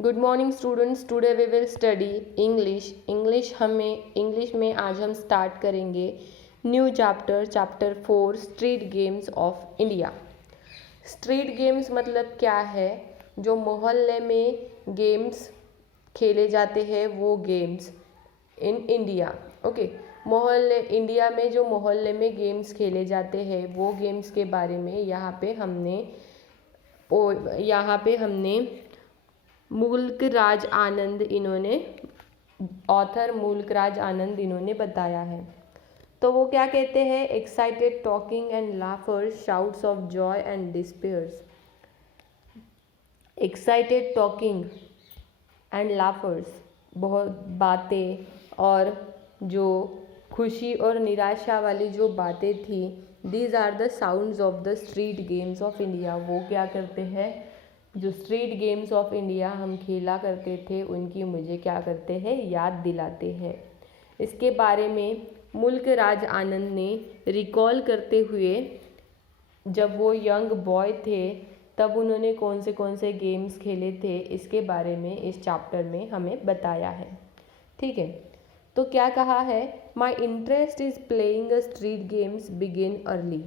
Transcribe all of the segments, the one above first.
Good morning students, today we will study English में आज हम स्टार्ट करेंगे new chapter 4 street games of India. Street games मतलब क्या है? जो मोहल्ले में गेम्स खेले जाते हैं वो गेम्स इन इंडिया। ओके, मोहल्ले इंडिया में जो मोहल्ले में गेम्स खेले जाते हैं वो गेम्स के बारे में यहाँ पे हमने मुल्क राज आनंद इन्होंने बताया है। तो वो क्या कहते हैं? Excited talking and laughters, shouts of joy and despairs. Excited talking and laughters, बहुत बातें और जो खुशी और निराशा वाली जो बातें थी, these are the sounds of the street games of India. वो क्या करते हैं? जो स्ट्रीट गेम्स ऑफ इंडिया हम खेला करते थे उनकी मुझे क्या करते हैं? याद दिलाते हैं। इसके बारे में मुल्क राज आनंद ने रिकॉल करते हुए, जब वो यंग बॉय थे तब उन्होंने कौन से गेम्स खेले थे, इसके बारे में इस चैप्टर में हमें बताया है। ठीक है, तो क्या कहा है? My interest is playing a street games begin early.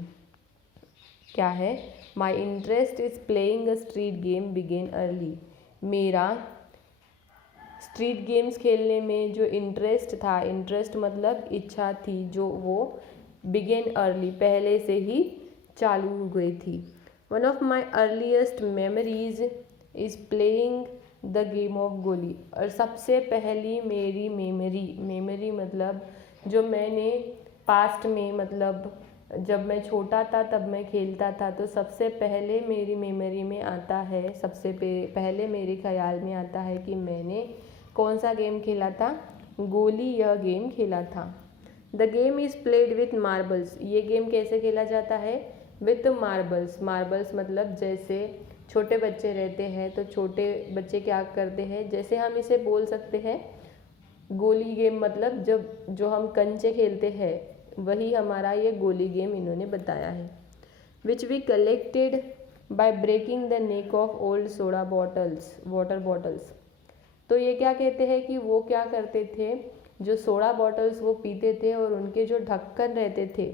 क्या है? My interest is playing a street game begin early. मेरा स्ट्रीट गेम्स खेलने में जो इंटरेस्ट था, इंटरेस्ट मतलब इच्छा थी, जो वो बिगिन अर्ली पहले से ही चालू हो गई थी। One of my earliest memories is playing the game of गोली। और सबसे पहली मेरी मेमोरी मतलब जो मैंने पास्ट में, मतलब जब मैं छोटा था तब मैं खेलता था, तो सबसे पहले मेरी मेमोरी में आता है, सबसे पहले मेरे ख्याल में आता है कि मैंने कौन सा गेम खेला था? गोली यह गेम खेला था। The game is played with marbles. ये गेम कैसे खेला जाता है? With marbles. मार्बल्स मतलब जैसे छोटे बच्चे रहते हैं तो छोटे बच्चे क्या करते हैं, जैसे हम इसे बोल सकते हैं गोली गेम, मतलब जब जो हम कंचे खेलते हैं वही हमारा ये गोली गेम इन्होंने बताया है। Which we collected by breaking the neck of old soda water bottles. तो ये क्या कहते हैं कि वो क्या करते थे, जो सोडा बॉटल्स वो पीते थे और उनके जो ढक्कन रहते थे,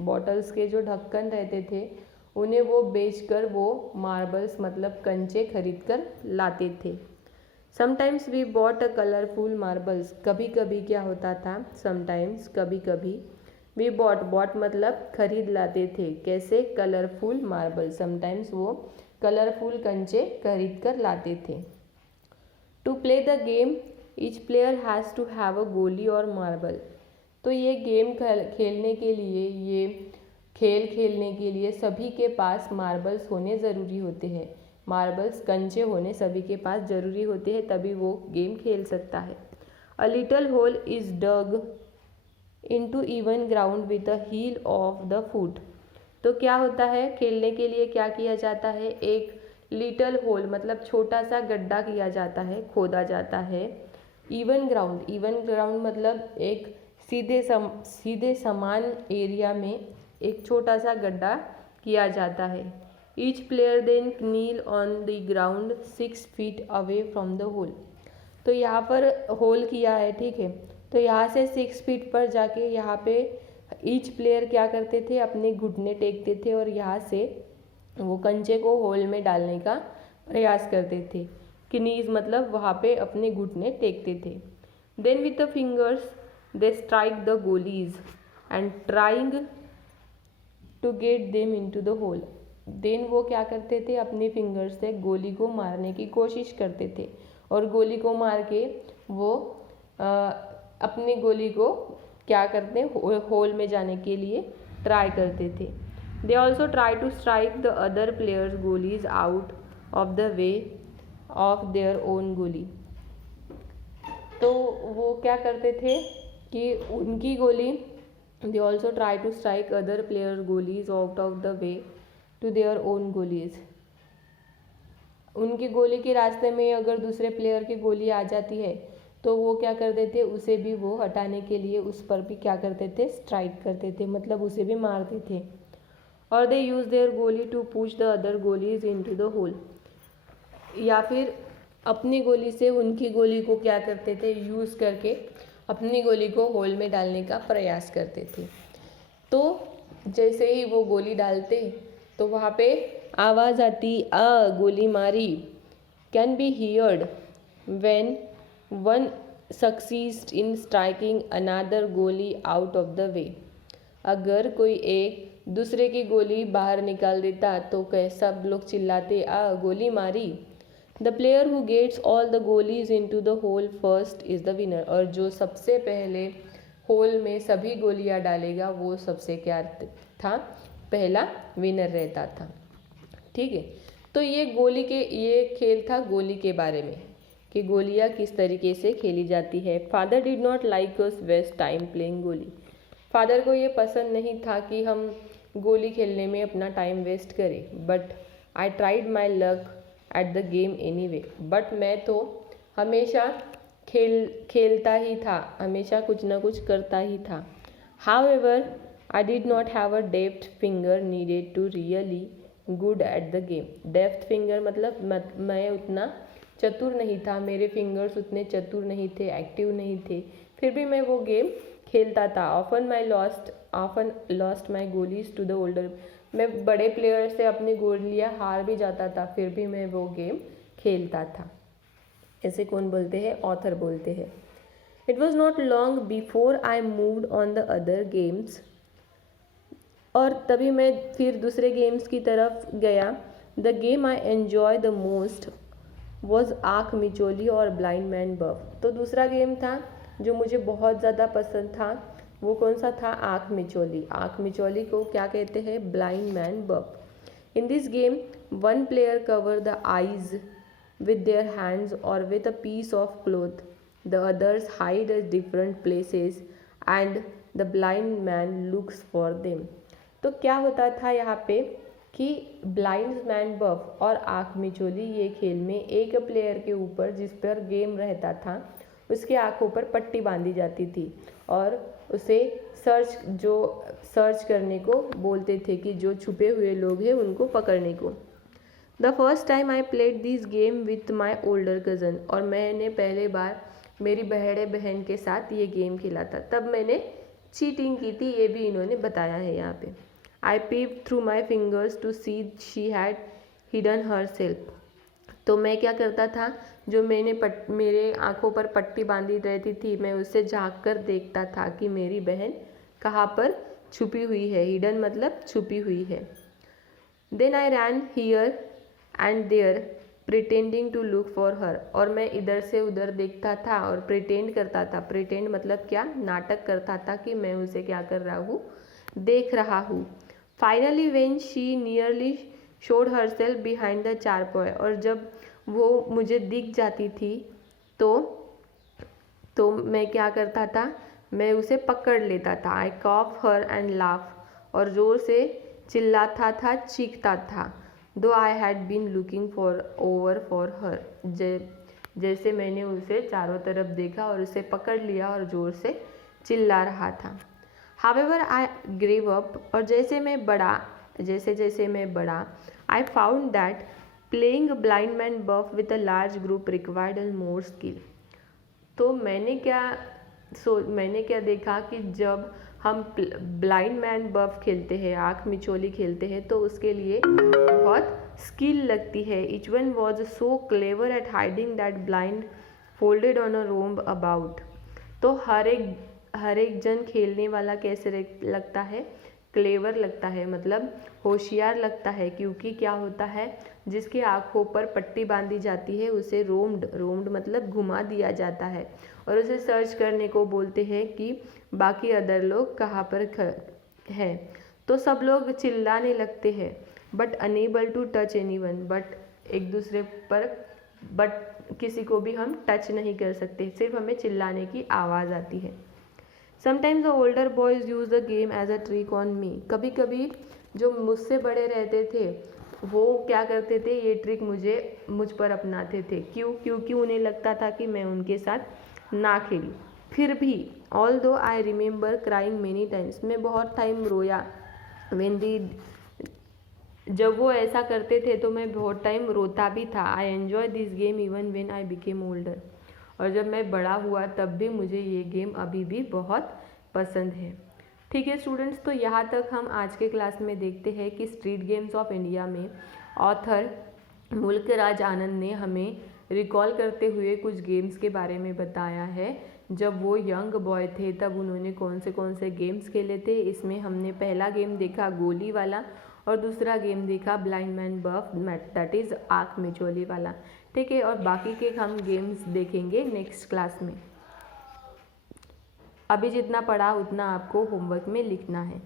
बॉटल्स के जो ढक्कन रहते थे, उन्हें वो बेचकर वो मार्बल्स मतलब कंचे खरीद कर लाते थे। Sometimes we bought a colourful marbles. कभी कभी क्या होता था? समटाइम्स कभी कभी वी बॉट मतलब खरीद लाते थे। कैसे? Colourful marble. समटाइम्स वो कलरफुल कंचे खरीद कर लाते थे। To play the game each player has to have a गोली और मार्बल। तो ये गेम खेलने के लिए, ये खेल खेलने के लिए सभी के पास मार्बल्स होने ज़रूरी होते हैं। मार्बल्स कंचे होने सभी के पास ज़रूरी होते हैं, तभी वो गेम खेल सकता है। A little hole is dug into even ground with the heel of the foot. तो क्या होता है? खेलने के लिए क्या किया जाता है? एक लिटल होल मतलब छोटा सा गड्ढा किया जाता है, खोदा जाता है। इवन ग्राउंड मतलब एक सीधे समान एरिया में एक छोटा सा गड्ढा किया जाता है। Each player then kneel on the ground 6 feet away from the hole. तो यहाँ पर होल किया है, ठीक है, तो यहाँ से 6 feet पर जाके यहाँ पे ईच प्लेयर क्या करते थे? अपने घुटने टेकते थे और यहाँ से वो कंचे को होल में डालने का प्रयास करते थे। किनीज मतलब वहाँ पे अपने घुटने टेकते थे। Then with the fingers they strike the golis and trying to get them into the hole. Then वो क्या करते थे? अपने फिंगर्स से गोली को मारने की कोशिश करते थे और गोली को मार के वो अपनी गोली को क्या करते? होल में जाने के लिए ट्राई करते थे। They also try to strike the other players golis out of the way of their own goli. तो वो क्या करते थे कि उनकी गोली, they also try to strike other players golis out of the way to their own golis. उनकी गोली के रास्ते में अगर दूसरे प्लेयर की गोली आ जाती है तो वो क्या करते थे? उसे भी वो हटाने के लिए उस पर भी क्या करते थे? स्ट्राइक करते थे, मतलब उसे भी मारते थे। और they use their goli to push the other golis into the hole. या फिर अपनी गोली से उनकी गोली को क्या करते थे, यूज़ करके अपनी गोली को होल में डालने का प्रयास करते थे। तो जैसे ही वो गोली डालते तो वहाँ पे आवाज़ आती, गोली मारी, can be heard when one succeed in striking another गोली आउट ऑफ द वे। अगर कोई एक दूसरे की गोली बाहर निकाल देता तो सब लोग चिल्लाते, गोली मारी। The player who gets all the golis into the hole first is the winner. और जो सबसे पहले होल में सभी गोलियां डालेगा वो सबसे क्या था, पहला विनर रहता था। ठीक है, तो ये खेल था गोली के बारे में कि गोलियां किस तरीके से खेली जाती है। Father did not like us waste time playing गोली। फादर को ये पसंद नहीं था कि हम गोली खेलने में अपना टाइम वेस्ट करें। But I tried my luck eight the game anyway. But मैं तो हमेशा खेलता ही था, हमेशा कुछ ना कुछ करता ही था। However I did not have a deft finger needed to really good at the game. Deft finger मतलब मैं उतना चतुर नहीं था, मेरे फिंगर्स उतने चतुर नहीं थे, एक्टिव नहीं थे, फिर भी मैं वो गेम खेलता था। Often lost my golis to the older. मैं बड़े प्लेयर से अपनी गोलियां हार भी जाता था, फिर भी मैं वो गेम खेलता था। ऐसे कौन बोलते हैं, ऑथर बोलते हैं। It was not long before I moved on the other games. और तभी मैं फिर दूसरे गेम्स की तरफ गया। The game I enjoy the most was आँख मिचोली और ब्लाइंड मैन बफ। तो दूसरा गेम था जो मुझे बहुत ज़्यादा पसंद था, वो कौन सा था, आँख मिचोली। आँख मिचोली को क्या कहते हैं, blind man buff. In this game one player cover the eyes with their hands or with a piece of cloth. The others hide at different places and the blind man looks for them. तो क्या होता था यहाँ पे कि blind man बफ और आँख मिचोली ये खेल में एक प्लेयर के ऊपर जिस पर गेम रहता था उसके आँखों पर पट्टी बांधी जाती थी और उसे सर्च करने को बोलते थे कि जो छुपे हुए लोग हैं उनको पकड़ने को। The first time I played this game with my older cousin. और मैंने पहले बार मेरी बहरे बहन के साथ ये गेम खेला था, तब मैंने चीटिंग की थी, ये भी इन्होंने बताया है यहाँ पे। I peep through my fingers to see she had hidden herself. तो मैं क्या करता था, जो मेरे आँखों पर पट्टी बांधी रहती थी, मैं उससे झाँक कर देखता था कि मेरी बहन कहाँ पर छुपी हुई है। हिडन मतलब छुपी हुई है। Then I ran here and there pretending to look for her. और मैं इधर से उधर देखता था और प्रिटेंड करता था। प्रिटेंड मतलब क्या, नाटक करता था कि मैं उसे क्या कर रहा हूँ, देख रहा हूँ। Finally when she nearly showed herself behind the charpoy. और जब वो मुझे दिख जाती थी तो मैं क्या करता था, मैं उसे पकड़ लेता था। I cough her and laugh. और ज़ोर से चिल्लाता था, चीखता था। Though I had been looking for her. जैसे मैंने उसे चारों तरफ देखा और उसे पकड़ लिया और ज़ोर से चिल्ला रहा था। However I grew up. और जैसे मैं बड़ा I found that playing blind man buff with a large group required more skill. तो मैंने क्या देखा कि जब हम ब्लाइंड मैन बफ खेलते हैं, आँख मिचोली खेलते हैं, तो उसके लिए बहुत स्किल लगती है। Each one was so clever at hiding that blind folded on a rhomb about. तो हर एक जन खेलने वाला कैसे लगता है, क्लेवर लगता है, मतलब होशियार लगता है। क्योंकि क्या होता है, जिसकी आँखों पर पट्टी बांधी जाती है उसे रोम्ड मतलब घुमा दिया जाता है और उसे सर्च करने को बोलते हैं कि बाकी अदर लोग कहाँ पर हैं। तो सब लोग चिल्लाने लगते हैं, but unable to touch anyone. But एक दूसरे पर किसी को भी हम टच नहीं कर सकते, सिर्फ हमें चिल्लाने की आवाज़ आती है। Sometimes the older boys use the game as a trick on me. कभी कभी जो मुझसे बड़े रहते थे वो क्या करते थे, ये ट्रिक मुझ पर अपनाते थे। क्योंकि उन्हें लगता था कि मैं उनके साथ ना खेलूं। फिर भी ऑल दो I remember crying many times. मैं बहुत टाइम रोया। व्हेन दी जब वो ऐसा करते थे तो मैं बहुत टाइम रोता भी था। I enjoy this game even when I became older. और जब मैं बड़ा हुआ तब भी मुझे ये गेम अभी भी बहुत पसंद है। ठीक है स्टूडेंट्स, तो यहाँ तक हम आज के क्लास में देखते हैं कि स्ट्रीट गेम्स ऑफ इंडिया में ऑथर मुल्क राज आनंद ने हमें रिकॉल करते हुए कुछ गेम्स के बारे में बताया है। जब वो यंग बॉय थे तब उन्होंने कौन से गेम्स खेले थे। इसमें हमने पहला गेम देखा गोली वाला और दूसरा गेम देखा blind man buff, that is आँख मिचौली वाला। ठीक है, और बाकी के हम गेम्स देखेंगे नेक्स्ट क्लास में। अभी जितना पढ़ा उतना आपको होमवर्क में लिखना है।